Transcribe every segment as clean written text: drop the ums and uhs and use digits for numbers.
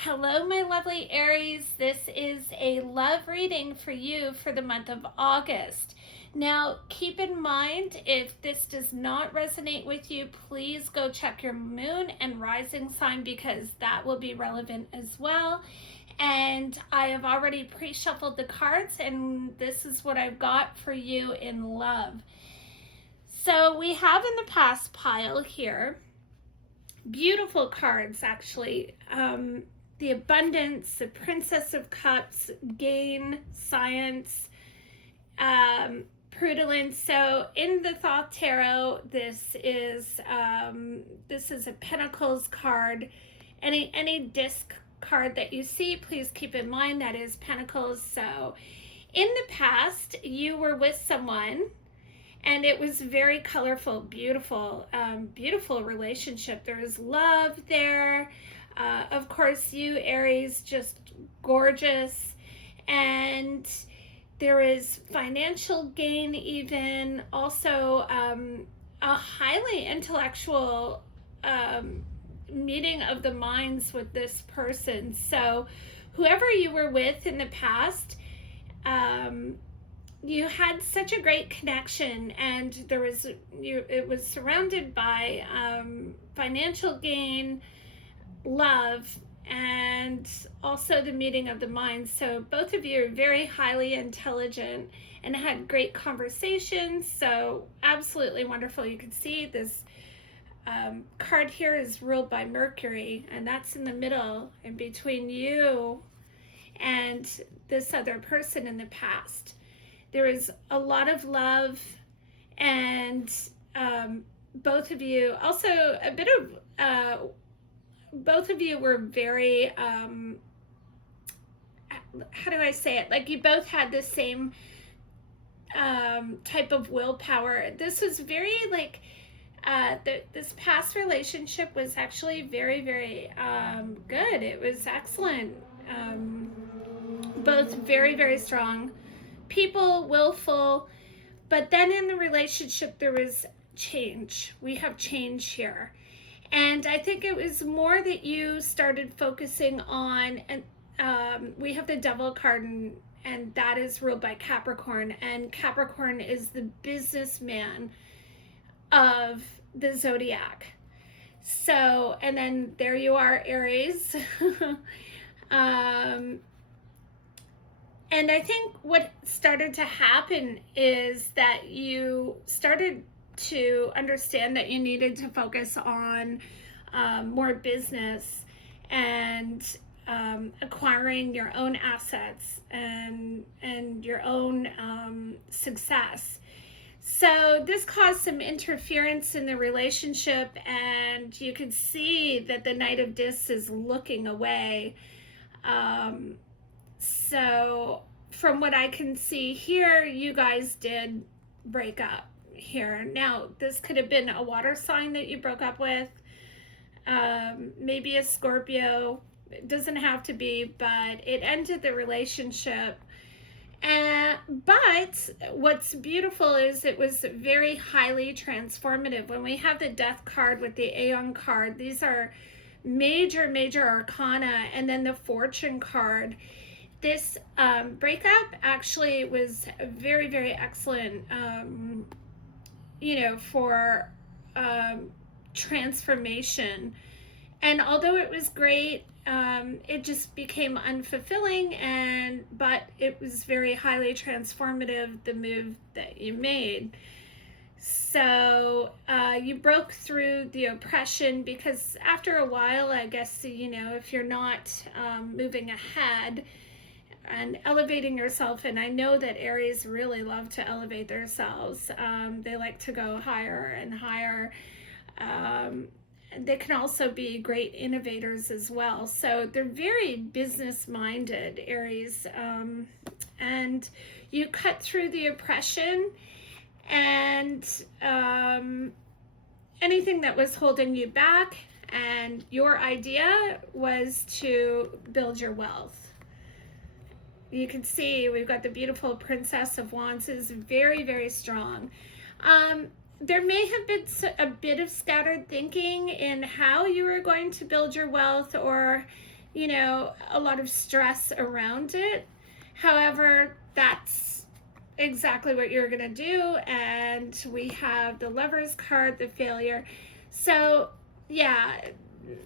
Hello, my lovely Aries. This is a love reading for you for the month of August. Now, keep in mind, if this does not resonate with you, please go check your moon and rising sign because that will be relevant as well. And I have already pre-shuffled the cards, and this is what I've got for you in love. So we have in the past pile here beautiful cards, actually. The Abundance, the Princess of Cups, Gain, Science, Prudence. So in the Thoth Tarot, this is a Pentacles card. Any disc card that you see, please keep in mind that is Pentacles. So in the past, you were with someone and it was very colorful, beautiful, beautiful relationship. There was love there. Of course, you, Aries, just gorgeous. And there is financial gain even. Also, a highly intellectual meeting of the minds with this person. So whoever you were with in the past, you had such a great connection, and it was surrounded by financial gain, love, and also the meeting of the minds. So both of you are very highly intelligent and had great conversations. So absolutely wonderful. You can see this card here is ruled by Mercury, and that's in the middle and between you and this other person in the past. There is a lot of love, and both of you, also a bit of, both of you were very, how do I say it? Like you both had the same type of willpower. This was very like, this past relationship was actually very, very good. It was excellent. Both very, very strong people, willful, but then in the relationship there was change. We have change here, and I think it was more that you started focusing on, and we have the Devil card, and that is ruled by Capricorn, and Capricorn is the businessman of the zodiac. So, and then there you are, Aries. And I think what started to happen is that you started to understand that you needed to focus on more business and acquiring your own assets and your own success. So this caused some interference in the relationship, and you could see that the Knight of Discs is looking away. So from what I can see here, you guys did break up here. Now, this could have been a water sign that you broke up with, maybe a Scorpio. It doesn't have to be, but it ended the relationship. But what's beautiful is it was very highly transformative. When we have the Death card with the Aeon card, these are major, major arcana, and then the Fortune card. This breakup actually was very, very excellent, for transformation. And although it was great, it just became unfulfilling, but it was very highly transformative, the move that you made. So you broke through the oppression, because after a while, I guess, if you're not moving ahead and elevating yourself, and I know that Aries really love to elevate themselves. They like to go higher and higher. They can also be great innovators as well. So they're very business-minded, Aries. And you cut through the oppression, and anything that was holding you back, and your idea was to build your wealth. You can see we've got the beautiful Princess of Wands is very, very strong. There may have been a bit of scattered thinking in how you were going to build your wealth, or you know, a lot of stress around it. However, that's exactly what you're going to do. And we have the Lover's card, the Failure. So, yeah,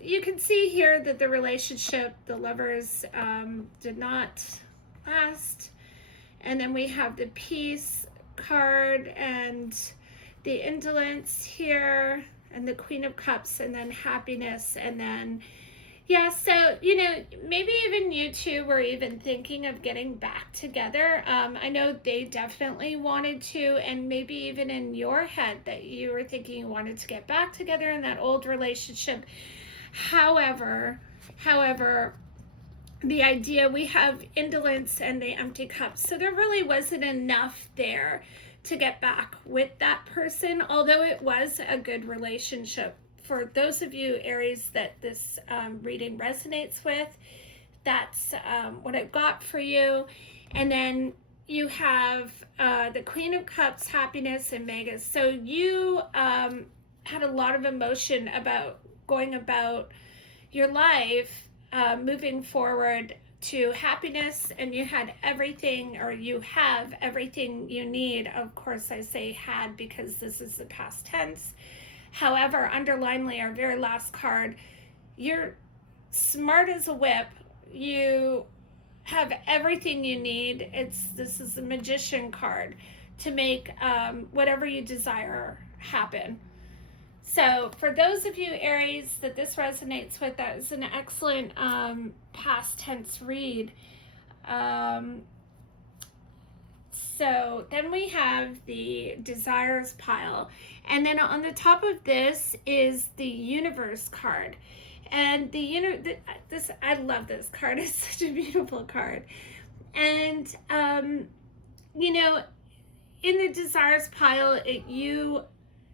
you can see here that the relationship, the Lovers, did not last. And then we have the Peace card and the Indolence here, and the Queen of Cups, and then Happiness, and then yeah, so, you know, maybe even you two were even thinking of getting back together. I know they definitely wanted to, and maybe even in your head that you were thinking you wanted to get back together in that old relationship. However, the idea, we have Indolence and the Empty Cup, so there really wasn't enough there to get back with that person, although it was a good relationship. For those of you, Aries, that this reading resonates with, that's what I've got for you. And then you have the Queen of Cups, Happiness, and Magus. So you had a lot of emotion about going about your life, moving forward to happiness, and you had everything, or you have everything you need. Of course, I say had because this is the past tense. However, underlinedly, our very last card, you're smart as a whip. You have everything you need. This is the Magician card to make whatever you desire happen. So for those of you, Aries, that this resonates with, that is an excellent past tense read. So then we have the Desires pile. And then on the top of this is the Universe card. And this, I love this card. It's such a beautiful card. And, you know, in the Desires pile,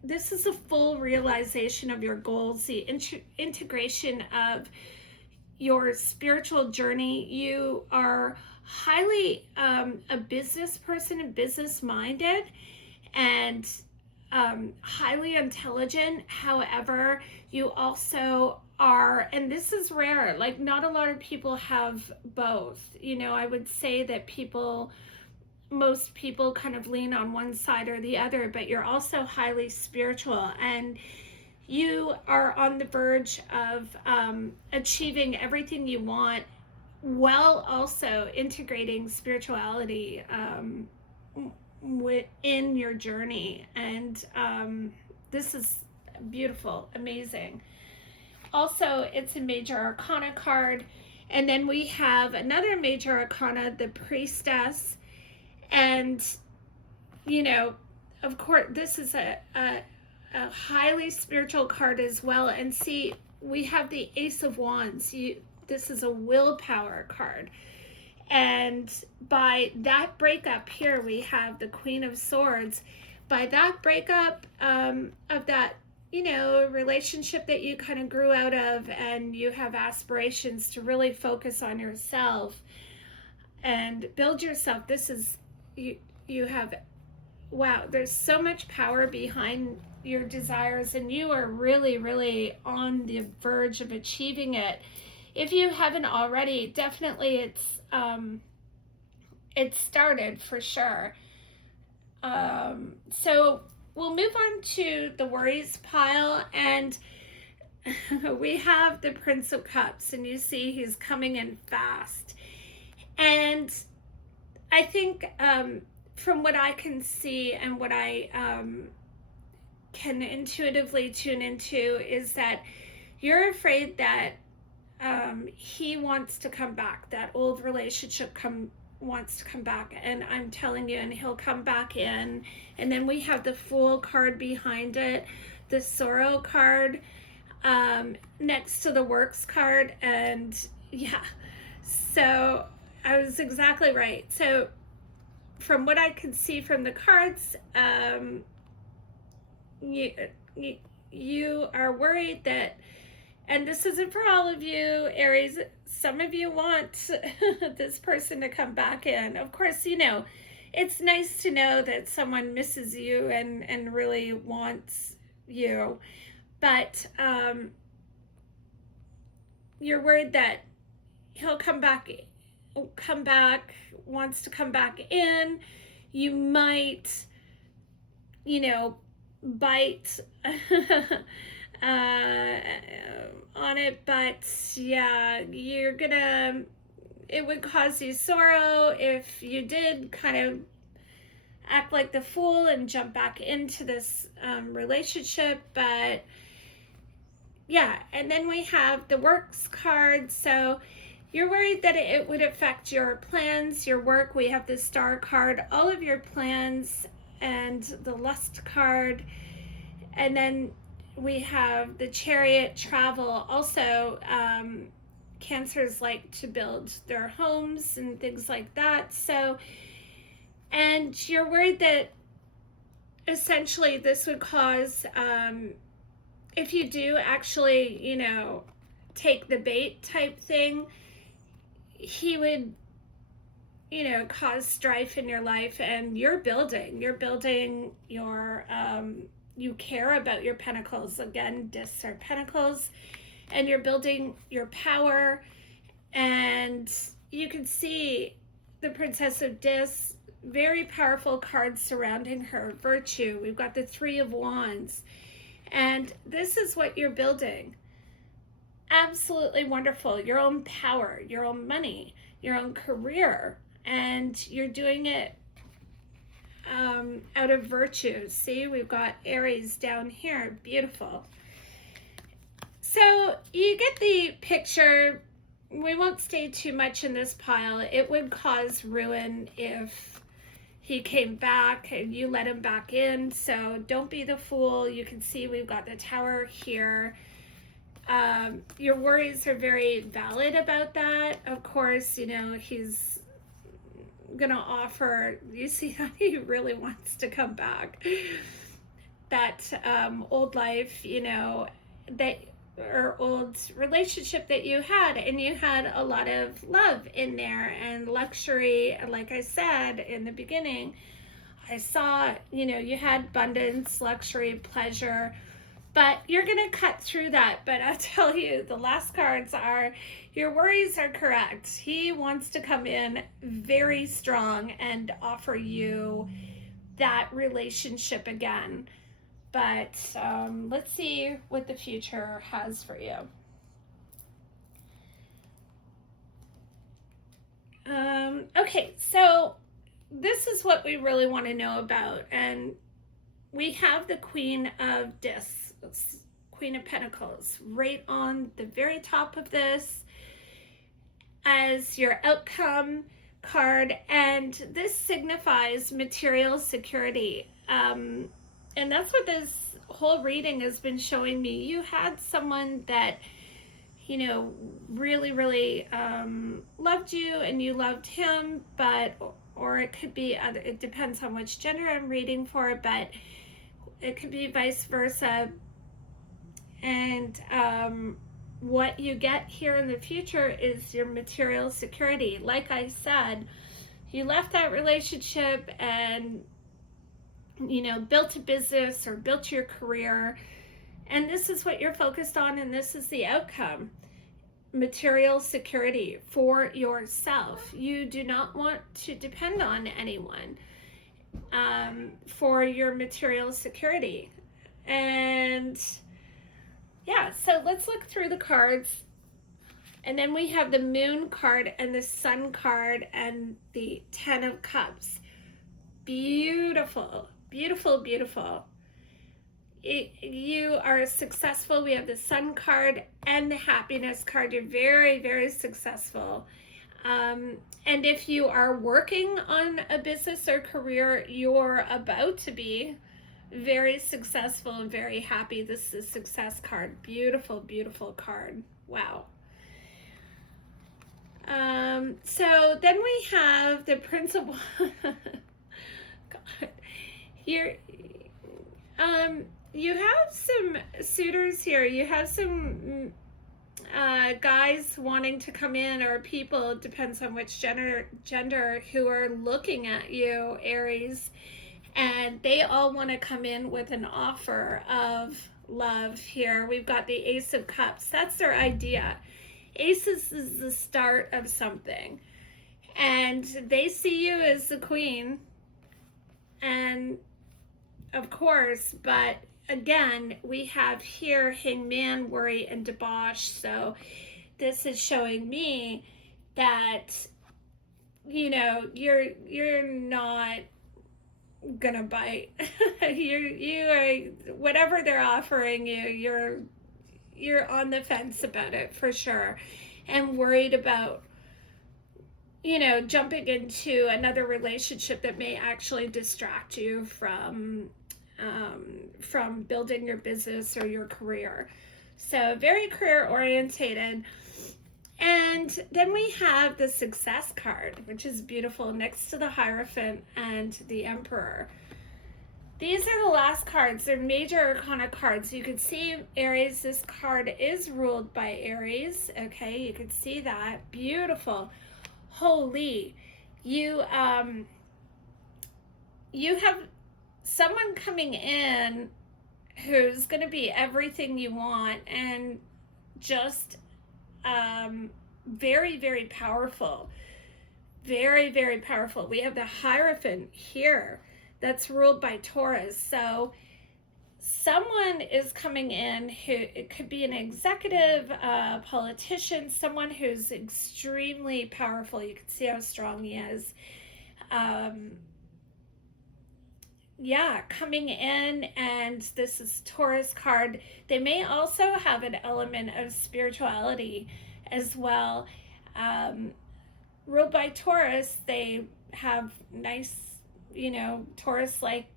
this is a full realization of your goals, the integration of your spiritual journey. You are highly a business person and business minded, and highly intelligent. However, you also are, and this is rare, like not a lot of people have both. You know, I would say that most people kind of lean on one side or the other, but you're also highly spiritual, and you are on the verge of achieving everything you want, while also integrating spirituality within your journey. And this is beautiful, amazing. Also, it's a Major Arcana card. And then we have another Major Arcana, the Priestess. And, you know, of course, this is a highly spiritual card as well. And see, we have the Ace of Wands. This is a willpower card. And by that breakup here, we have the Queen of Swords. By that breakup of that, you know, relationship that you kind of grew out of, and you have aspirations to really focus on yourself and build yourself. This is, you have, wow, there's so much power behind your desires, and you are really, really on the verge of achieving it. If you haven't already, definitely it's started for sure. So we'll move on to the Worries pile, and we have the Prince of Cups, and you see he's coming in fast. And I think from what I can see and what I can intuitively tune into is that you're afraid that he wants to come back, that old relationship wants to come back, and I'm telling you, and he'll come back in. And then we have the Fool card behind it, the Sorrow card next to the Works card, and yeah, so I was exactly right. So from what I could see from the cards, you are worried that, and this isn't for all of you, Aries, some of you want this person to come back in. Of course, you know, it's nice to know that someone misses you and really wants you, but you're worried that he'll come back, wants to come back in. You might, bite on it, but yeah, it would cause you sorrow if you did kind of act like the fool and jump back into this relationship. But yeah, and then we have the works card. So you're worried that it would affect your plans, your work. We have the star card, all of your plans, and the lust card. And then we have the chariot, travel. Also, Cancers like to build their homes and things like that. So, and you're worried that essentially this would cause, if you do actually, take the bait type thing, he would, cause strife in your life. And you're building your, you care about your pentacles. Again, discs are pentacles, and you're building your power. And you can see the Princess of Discs, very powerful cards surrounding her, virtue. We've got the Three of Wands, and this is what you're building. Absolutely wonderful. Your own power, your own money, your own career, and you're doing it out of virtue. See, we've got Aries down here. Beautiful. So you get the picture. We won't stay too much in this pile. It would cause ruin if he came back and you let him back in. So don't be the fool. You can see we've got the Tower here. Your worries are very valid about that. Of course, he's gonna offer, you see that he really wants to come back. That old life, that, or old relationship that you had, and you had a lot of love in there and luxury. Like I said in the beginning, I saw, you had abundance, luxury, pleasure, but you're gonna cut through that. But I'll tell you, the last cards are, your worries are correct. He wants to come in very strong and offer you that relationship again. But let's see what the future has for you. Okay, so this is what we really want to know about. And we have the Queen of Discs, Queen of Pentacles, right on the very top of this as your outcome card. And this signifies material security. And that's what this whole reading has been showing me. You had someone that, really, really loved you, and you loved him, or it could be other, it depends on which gender I'm reading for, but it could be vice versa. And what you get here in the future is your material security. Like I said, you left that relationship and built a business or built your career, and this is what you're focused on, and this is the outcome. Material security for yourself. You do not want to depend on anyone for your material security. And yeah, so let's look through the cards. And then we have the Moon card and the Sun card and the Ten of Cups. Beautiful, beautiful, beautiful. You are successful. We have the Sun card and the Happiness card. You're very, very successful. And if you are working on a business or career, you're about to be very successful and very happy. This is a success card. Beautiful, beautiful card. Wow. So then we have the Prince of God. Here, you have some suitors here. You have some guys wanting to come in, or people, it depends on which gender, who are looking at you, Aries, and they all want to come in with an offer of love here. We've got the Ace of Cups. That's their idea. Aces is the start of something. And they see you as the queen. And of course, but again, we have here hangman, worry, and debauch. So this is showing me that, you know, you're not gonna bite. you are, whatever they're offering you, you're on the fence about it for sure, and worried about, you know, jumping into another relationship that may actually distract you from building your business or your career. So very career orientated. And then we have the Success card, which is beautiful, next to the Hierophant and the Emperor. These are the last cards. They're major arcana cards. You can see Aries, this card is ruled by Aries. Okay, you can see that. Beautiful. Holy. You have someone coming in who's going to be everything you want, and just very, very powerful. Very, very powerful. We have the Hierophant here that's ruled by Taurus. So someone is coming in who, it could be an executive, politician, someone who's extremely powerful. You can see how strong he is. Yeah, coming in, and this is Taurus card. They may also have an element of spirituality as well. Ruled by Taurus, they have nice, you know, Taurus like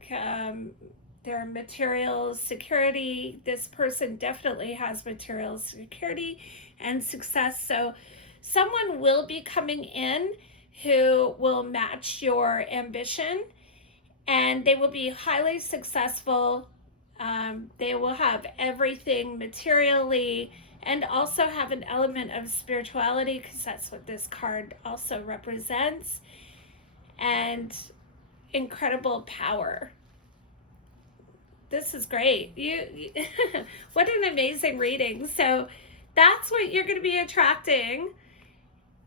their material security. This person definitely has material security and success. So someone will be coming in who will match your ambition, and they will be highly successful. They will have everything materially, and also have an element of spirituality, because that's what this card also represents, and incredible power. This is great. You what an amazing reading. So that's what you're going to be attracting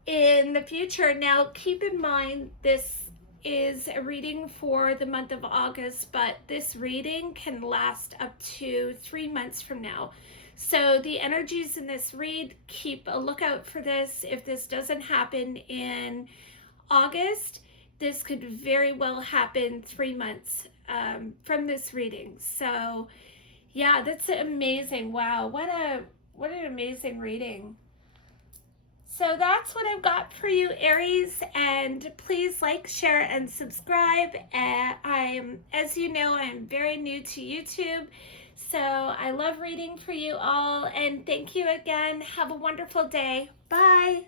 in the future. Now, keep in mind, this is a reading for the month of August, but this reading can last up to 3 months from now. So the energies in this read, keep a lookout for this. If this doesn't happen in August, this could very well happen 3 months from this reading. So yeah, that's amazing. Wow, what an amazing reading. So that's what I've got for you, Aries, and please like, share, and subscribe. As you know, I'm very new to YouTube, so I love reading for you all, and thank you again. Have a wonderful day. Bye.